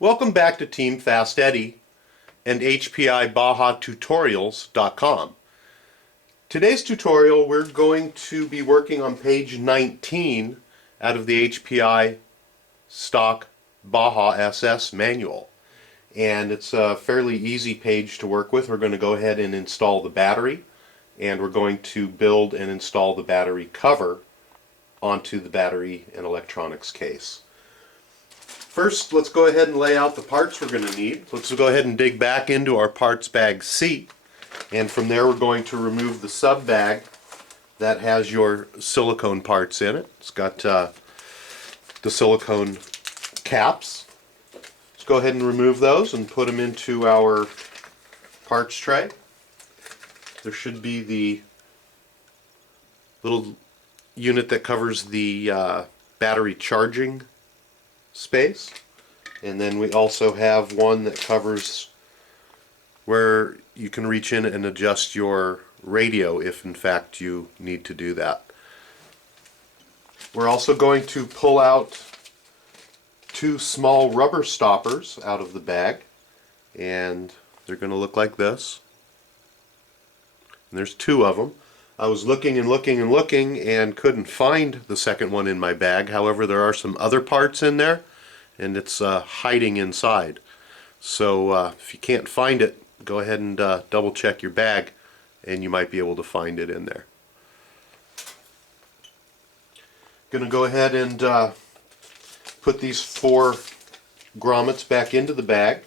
Welcome back to Team Fast Eddy and HPI Baja Tutorials.com. Today's tutorial we're going to be working on page 19 out of the HPI stock Baja SS manual. And it's a fairly easy page to work with. We're going to go ahead and install the battery, and we're going to build and install the battery cover onto the battery and electronics case. First, let's go ahead and lay out the parts we're going to need. Let's go ahead and dig back into our parts bag C, and from there we're going to remove the sub bag that has your silicone parts in it. It's got the silicone caps. Let's go ahead and remove those and put them into our parts tray. There should be the little unit that covers the battery charging space, and then we also have one that covers where you can reach in and adjust your radio if in fact you need to do that. We're also going to pull out two small rubber stoppers out of the bag, and they're going to look like this. And there's two of them. I was looking and looking and looking and couldn't find the second one in my bag. However, there are some other parts in there, and it's hiding inside. So if you can't find it, go ahead and double check your bag, and you might be able to find it in there. Going to go ahead and put these four grommets back into the bag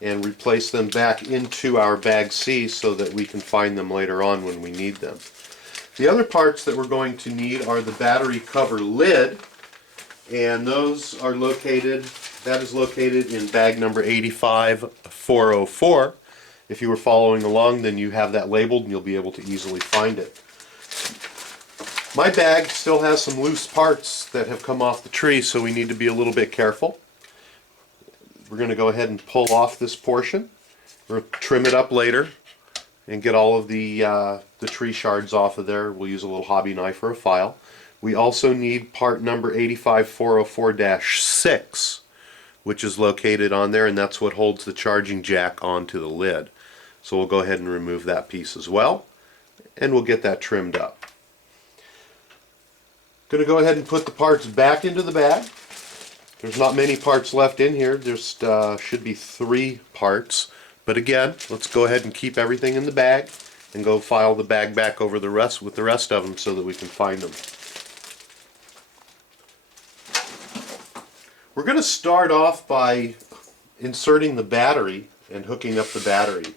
and replace them back into our bag C so that we can find them later on when we need them. The other parts that we're going to need are the battery cover lid, and those are located, that is located in bag number 85404. If you were following along, then you have that labeled and you'll be able to easily find it. My bag still has some loose parts that have come off the tree, so we need to be a little bit careful. We're going to go ahead and pull off this portion. We'll trim it up later and get all of the tree shards off of there. We'll use a little hobby knife or a file. We also need part number 85404-6, which is located on there, and that's what holds the charging jack onto the lid. So we'll go ahead and remove that piece as well, and we'll get that trimmed up. Going to go ahead and put the parts back into the bag. There's not many parts left in here. There's should be 3 parts. But again, let's go ahead and keep everything in the bag and go file the bag back over the rest with the rest of them so that we can find them. We're going to start off by inserting the battery and hooking up the battery.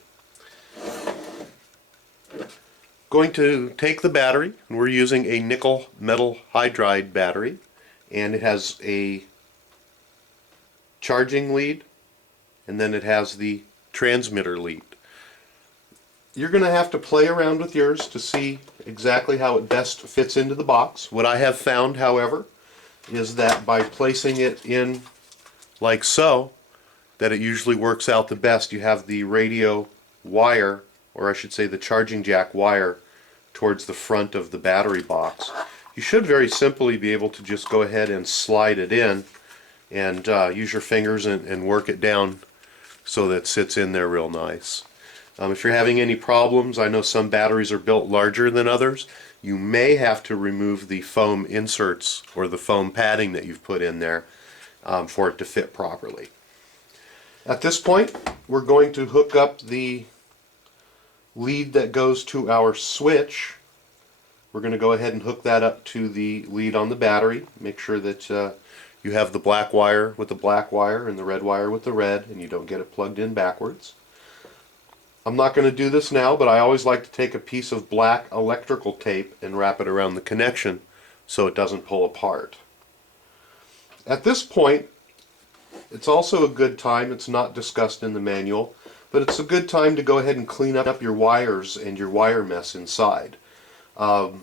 Going to take the battery, and we're using a nickel metal hydride battery, and it has a charging lead, and then it has the transmitter lead. You're going to have to play around with yours to see exactly how it best fits into the box. What I have found, however, is that by placing it in like so, that it usually works out the best. You have the radio wire, or I should say the charging jack wire, towards the front of the battery box. You should very simply be able to just go ahead and slide it in and use your fingers and work it down so that it sits in there real nice. If you're having any problems, I know some batteries are built larger than others, you may have to remove the foam inserts or the foam padding that you've put in there for it to fit properly. At this point, we're going to hook up the lead that goes to our switch. We're going to go ahead and hook that up to the lead on the battery. Make sure that you have the black wire with the black wire and the red wire with the red, and you don't get it plugged in backwards. I'm not going to do this now, but I always like to take a piece of black electrical tape and wrap it around the connection so it doesn't pull apart. At this point, it's also a good time, it's not discussed in the manual, but it's a good time to go ahead and clean up your wires and your wire mess inside. You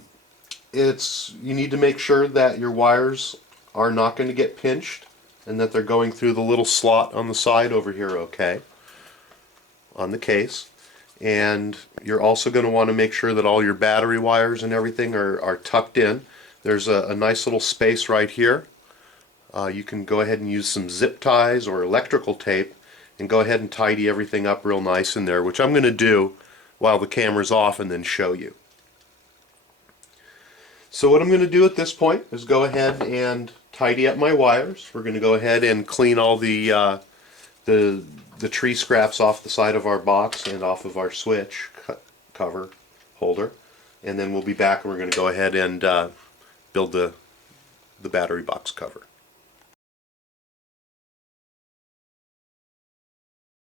need to make sure that your wires are not going to get pinched and that they're going through the little slot on the side over here okay on the case. And you're also going to want to make sure that all your battery wires and everything are tucked in. There's a nice little space right here You can go ahead and use some zip ties or electrical tape and go ahead and tidy everything up real nice in there, which I'm going to do while the camera's off and then show you. So what I'm going to do at this point is go ahead and tidy up my wires. We're going to go ahead and clean all the tree scraps off the side of our box and off of our switch cover holder, and then we'll be back and we're going to go ahead and build the battery box cover.